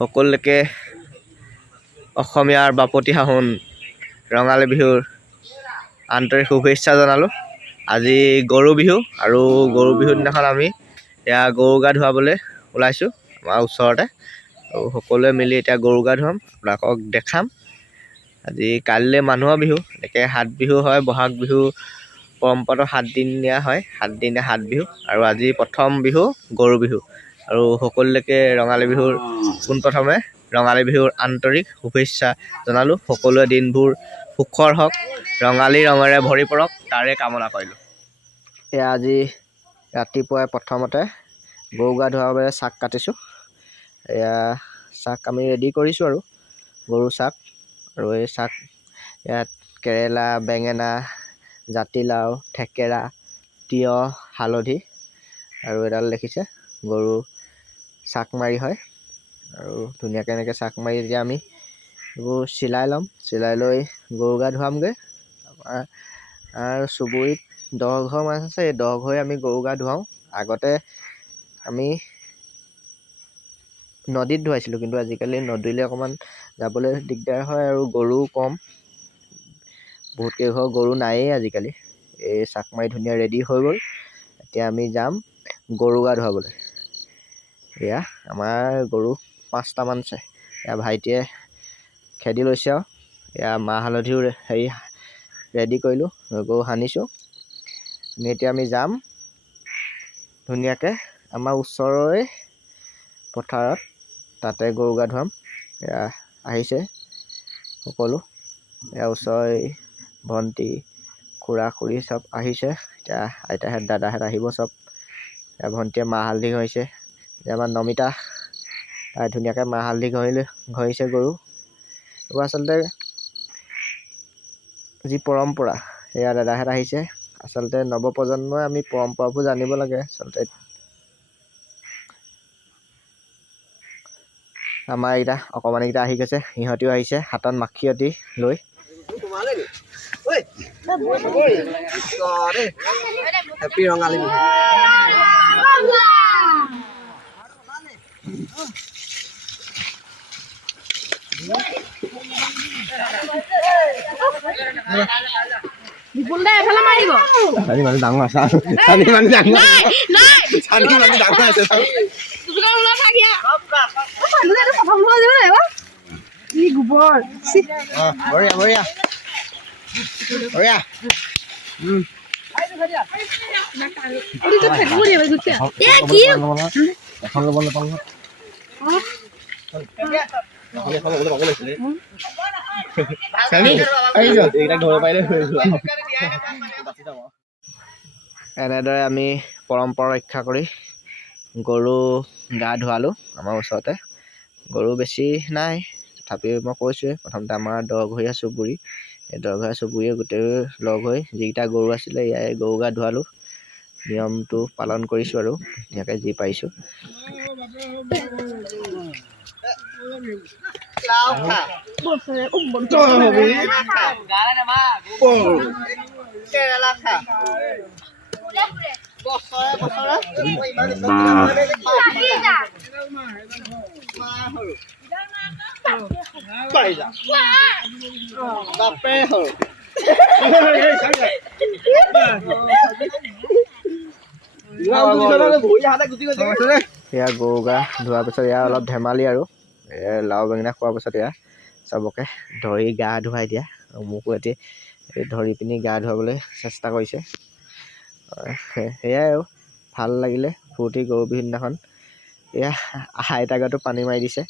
সকলোকে অসমীয়াৰ বাপতি সাহোন ৰঙালী বিহুৰ আন্তৰিক শুভেচ্ছা জনালোঁ। আজি গৰু বিহু আৰু গৰু বিহুৰ দিনাখন আমি এতিয়া গৰু গা ধুৱাবলৈ ওলাইছোঁ আমাৰ ওচৰতে, আৰু সকলোৱে মিলি এতিয়া গৰু গা ধুৱাম, আপোনালোকক দেখাম। আজি কাইলৈ মানুহৰ বিহু, এনেকৈ 7 বিহু হয়। বহাগ বিহু পৰম্পৰাটো 7 দিনীয়া হয়, 7 দিনীয়া 7 বিহু, আৰু আজি প্ৰথম বিহু গৰু বিহু। আৰু সকলোকে ৰঙালী বিহুৰ পোনপ্ৰথমে ৰঙালী বিহুৰ আন্তৰিক শুভেচ্ছা জনালোঁ। সকলোৱে দিনবোৰ সুখৰ হওক, ৰঙালী ৰঙেৰে ভৰি পৰক, তাৰে কামনা কৰিলোঁ। এয়া আজি ৰাতিপুৱাই প্ৰথমতে গৰু গা ধোৱাৰ বাবে চাক কাটিছোঁ। এয়া চাক আমি ৰেডি কৰিছোঁ আৰু গৰু চাক, আৰু এই চাক ইয়াত কেৰেলা, বেঙেনা, জাতিলাও, থেকেৰা, তিয়ঁহ, হালধি, আৰু এডাল দেখিছে গৰু চাক মাৰি হয়। আৰু ধুনীয়াকৈ এনেকৈ চাক মাৰি এতিয়া আমি এইবোৰ চিলাই ল'ম, চিলাই লৈ গৰু গা ধুৱামগৈ। আমাৰ চুবুৰীত 10 ঘৰ মান আছে, এই 10 ঘৰে আমি গৰু গা ধুৱাওঁ। আগতে আমি নদীত ধুৱাইছিলোঁ, কিন্তু আজিকালি নদীলৈ অকণমান যাবলৈ দিগদাৰ হয় আৰু গৰুও কম, বহুত কেইঘৰ গৰু নায়েই আজিকালি। এই চাক মাৰি ধুনীয়া ৰেডি হৈ গ'ল। এতিয়া আমি যাম গৰু গা ধুৱাবলৈ। এয়া আমাৰ গৰু 5টামান আছে। এয়া ভাইটিয়ে খেদি লৈছে আৰু এয়া মাহ হালধিও ৰেডি কৰিলোঁ, গৰু সানিছোঁ। এতিয়া আমি যাম ধুনীয়াকৈ আমাৰ ওচৰৰে পথাৰত, তাতে গৰু গা ধুৱাম। এয়া আহিছে সকলো, এয়া ওচৰৰে ভণ্টি, খুৰা খুৰী চব আহিছে। এতিয়া আইতাহঁত দাদাহঁত আহিব চব। এয়া ভণ্টিয়ে মাহ হালধি ঘঁহিছে। এতিয়া আমাৰ নমিতা, তাই ধুনীয়াকৈ মাহ হালধি ঘঁহিছে গৰু। এইবোৰ আচলতে যি পৰম্পৰা, সেয়া দাদাহঁত আহিছে। আচলতে নৱপ্ৰজন্মই আমি পৰম্পৰাবোৰ জানিব লাগে। আচলতে আমাৰ এইকেইটা অকণমানিকেইটা আহি গৈছে, সিহঁতিও আহিছে হাতত মাখিয়তী লৈ। হেপী ৰঙালী বিহু। বিপুল দা এফালে মাৰিব। চানি মানে ডাঙৰ আছে, চানি মানে ডাঙৰ আছে, চানি মানে ডাঙৰ আছে। কি গোবৰ বঢ়িয়া বঢ়িয়া বঢ়িয়া। এখন ল'ব নাপাওঁ নহয়। এনেদৰে আমি পৰম্পৰা ৰক্ষা কৰি গৰু গা ধুৱালোঁ আমাৰ ওচৰতে। গৰু বেছি নাই, তথাপিও মই কৈছোঁৱে প্ৰথমতে আমাৰ 10 ঘৰীয়া চুবুৰী, এই 10 ঘৰীয়া চুবুৰীয়ে গোটেই লগ হৈ যিকেইটা গৰু আছিলে ইয়াৰে গৰু গা ধুৱালোঁ। নিয়মটো পালন কৰিছোঁ আৰু ধুনীয়াকৈ যি পাৰিছোঁ। এয়া গৰু গা ধোৱাৰ পিছত এয়া অলপ ধেমালি আৰু লাও বেঙেনা খোৱাৰ পিছত এয়া চবকে ধৰি গা ধুৱাই দিয়া, আৰু মোকো এটি ধৰি পিনি গা ধুৱাবলৈ চেষ্টা কৰিছে। সেয়াই আৰু ভাল লাগিলে ফূৰ্তি গৰু বিহুৰ দিনাখন। এয়া আইতা গাতো পানী মাৰি দিছে।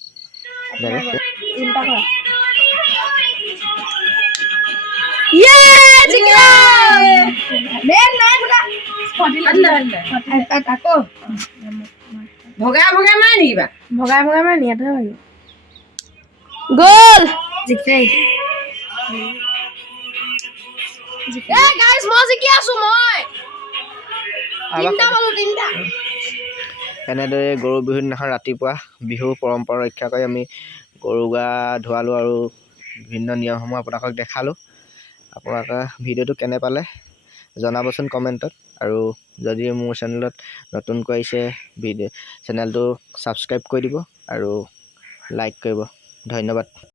ভগাই ভগাই মাৰে নেকি বা? ভগাই ভগাই মাৰে নিয়াতে লাগিব। গ'ল জিকাই। গাইস মই জিকি আছো মই। তিনটা। এনেদৰে গৰু বিহুৰ দিনাখন ৰাতিপুৱা বিহু পৰম্পৰা ৰক্ষা কৰি আমি গৰু গা ধুৱালোঁ আৰু বিভিন্ন নিয়মসমূহ আপোনালোকক দেখালোঁ। আপোনালোকে ভিডিঅ'টো কেনে পালে জনাবচোন কমেণ্টত, আৰু যদি মোৰ চেনেলত নতুনকৈ আহিছে চেনেলটো ছাবস্ক্ৰাইব কৰি দিব, আৰু লাইক কৰিব ধন্যবাদ।